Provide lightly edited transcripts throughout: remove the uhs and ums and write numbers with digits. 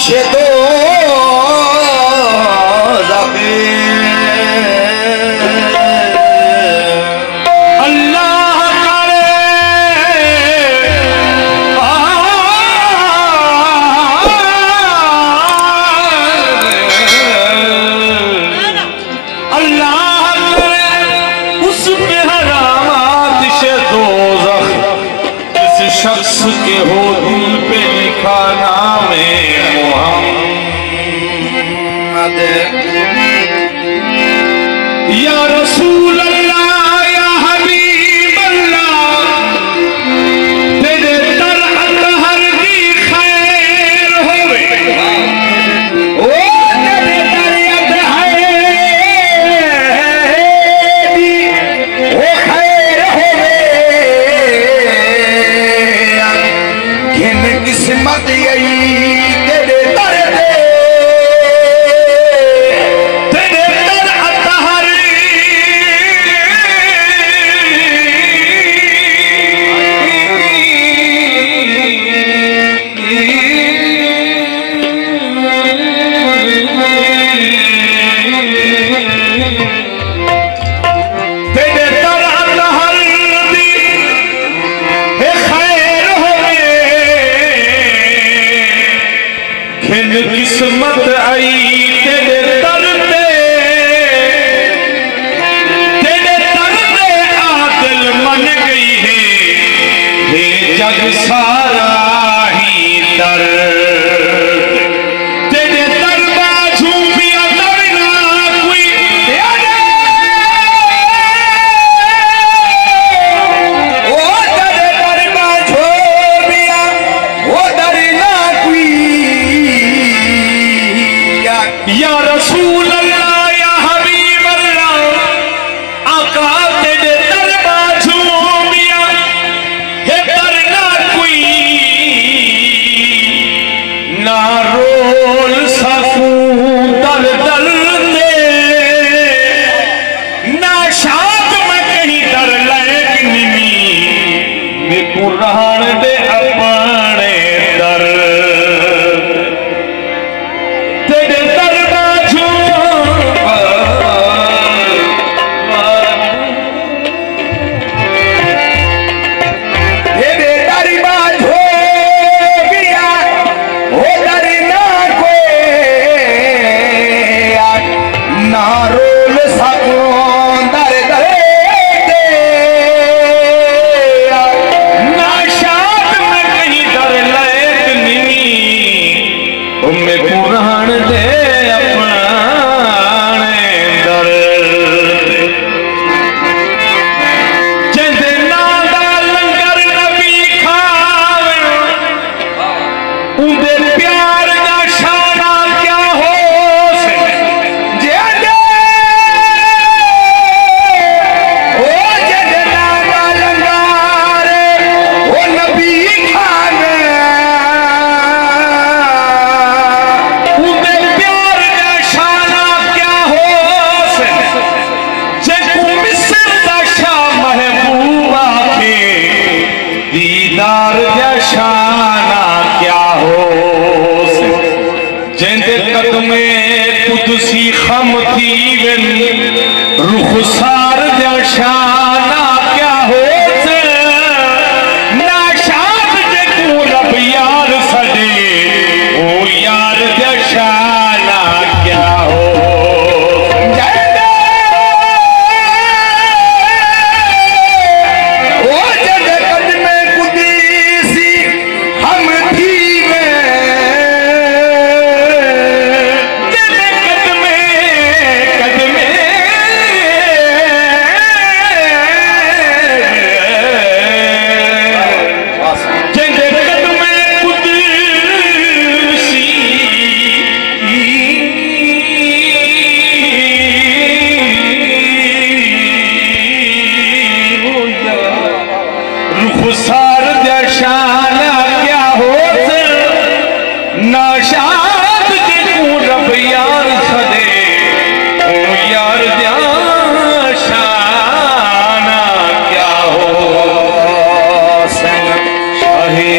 आतिशे दो शख्स के हो दिल पे लिखा नाम मोहम्मद या रसूल अल्लाह या हबीब अल्लाह तेरे दर अतहर दी खैर होवे ओ तेरे दर अतहर दी ओ खैर होवे किस्मत यही तेरे दर दे तेरे दर अतहर तेरे दर अतहर दी खैर होवे खिन किस्मत आई तेरे दर दे आदिल मन गई है जग सारा ही दर तेरे दर बाजू भी अदर ना कोई ओ तेरे दर बाजू भी वो दर ना कोई या रसूल अल्लाह या हबीब अल्लाह आका तेरे दर बाजू मिया हे दर ना कोई ना रोल सकूं दर दर दे ना शाद में कहीं दर लैक निमी मैं कुरान दे अपने दर तेरे दर बाजू तेरे दर बाजू गया हो दर ना कोई ना रोल सकूं दर दर दे ना शाद में कहीं दर लैक निमी मैं कुरान दे अपने दर जिंदे नां दा लंगर नबी खावे उंदे प्यार दा शाना क्या हो जिंदे नां दा लंगर ओ नबी खावे उंदे प्यार दा शाना क्या हो जेको मिस्र दा शाह महबूबा के दीदार दा शाना क्या हो जिंदे कदमे कुदसी खम थी वन रुखसार दा शाना क्या हो ना शाद जेको रब यार सदे ओ यार दा शाना क्या हो ओ जदे कदमे कुदसी हम थी जदे कदमे जिंदे कदमे कुदसी रुखसार दा शाना क्या हो ना शाद जेको रब यार सदे ओ यार दा शाना क्या हो शाहे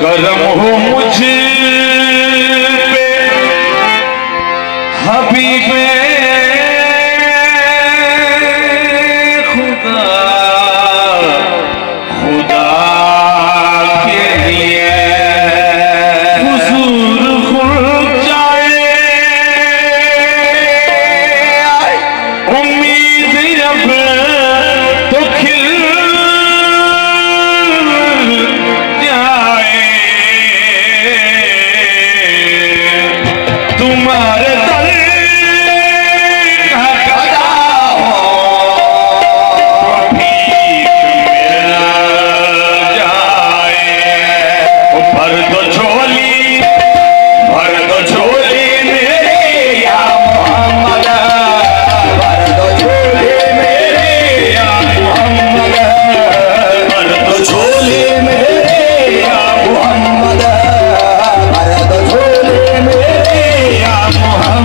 करम हो मुझ पे हबीबे खुदा खुदा के लिए हुजूर खुल जाए उम्मीद अब तो खिल तुम्हारे दर का गदा हो भीख मिल जाए। भर दो झोली मेरी या मोहम्मद, भर दो झोली मेरी या मोहम्मद, भर दो झोली मेरी या मोहम्मद, भर दो झोली मेरी या मोहम्मद।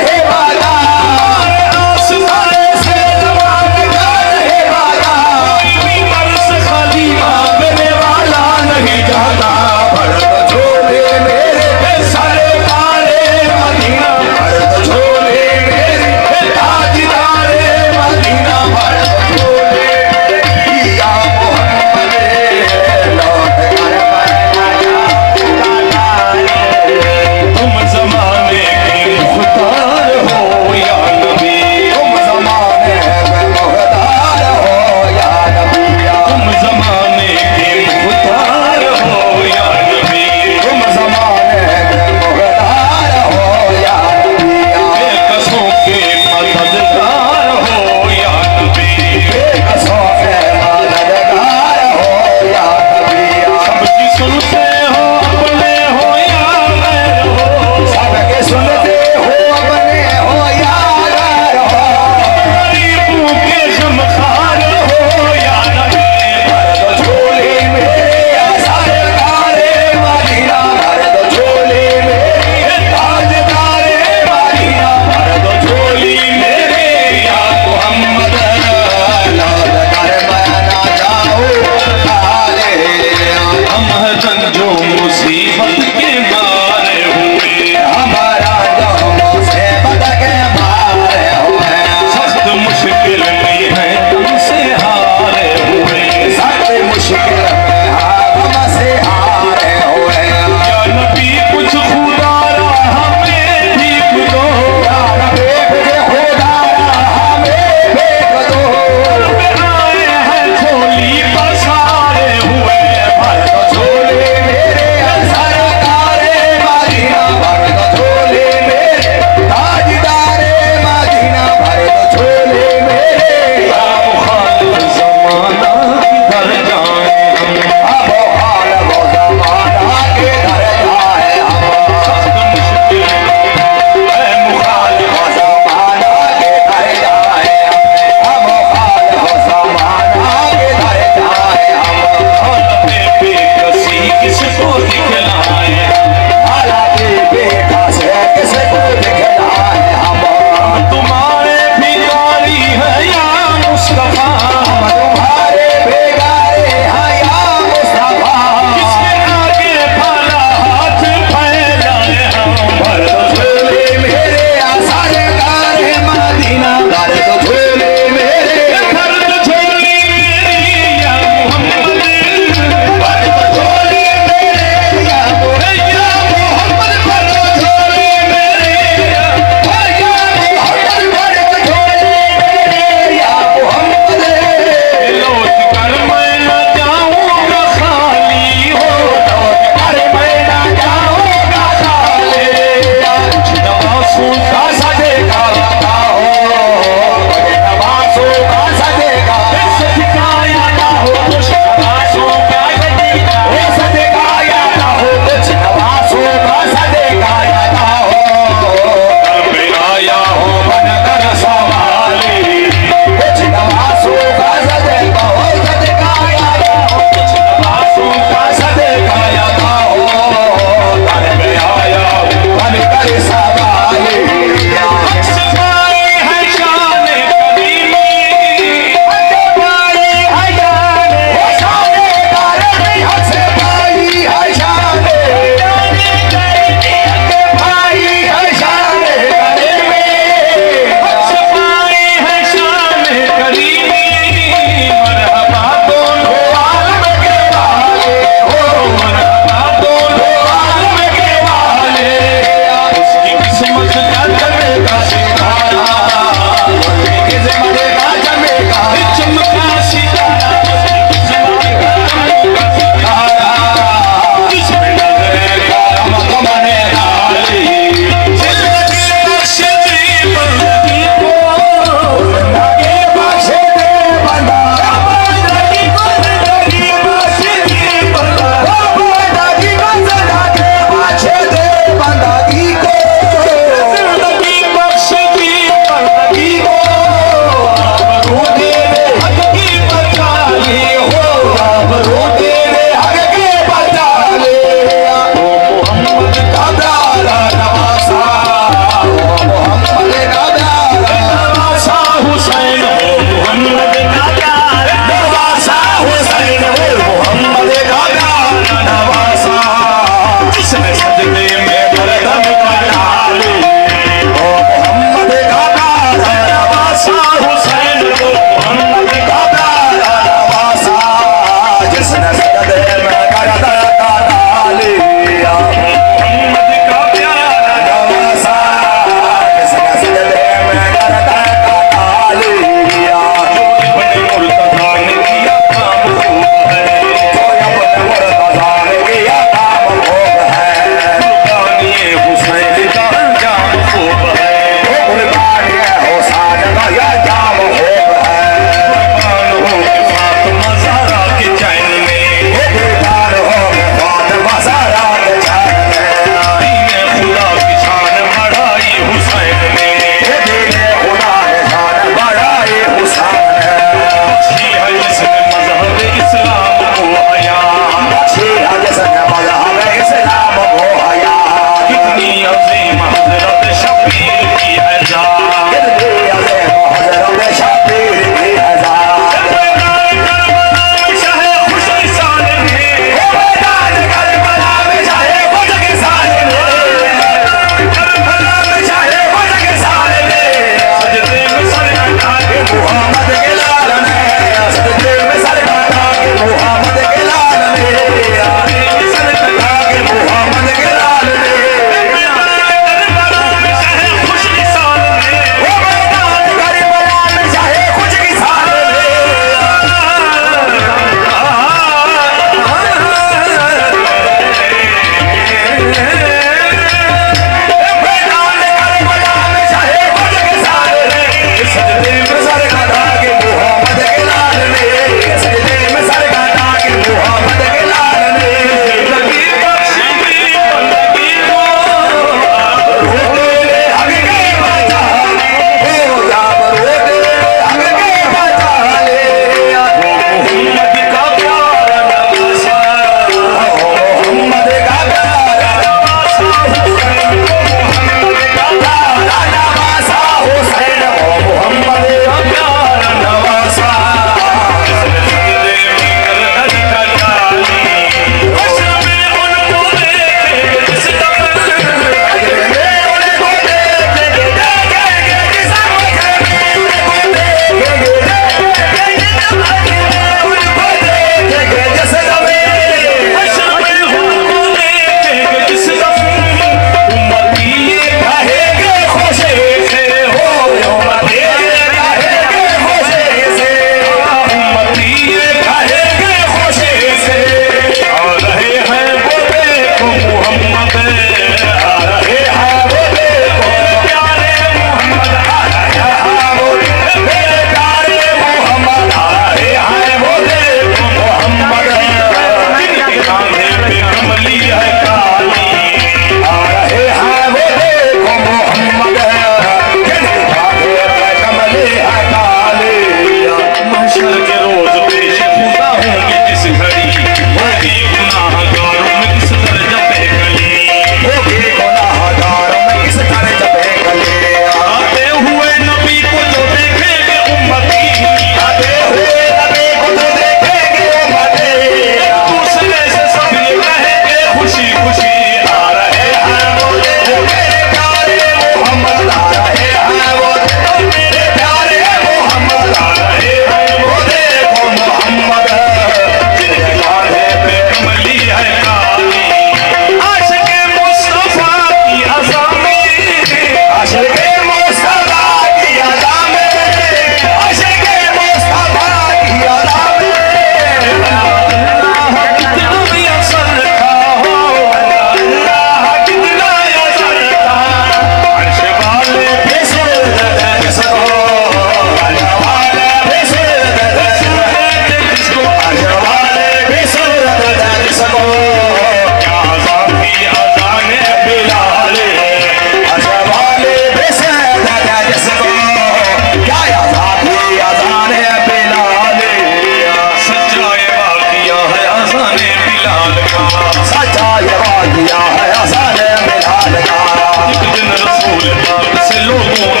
बुरे बात से लोगों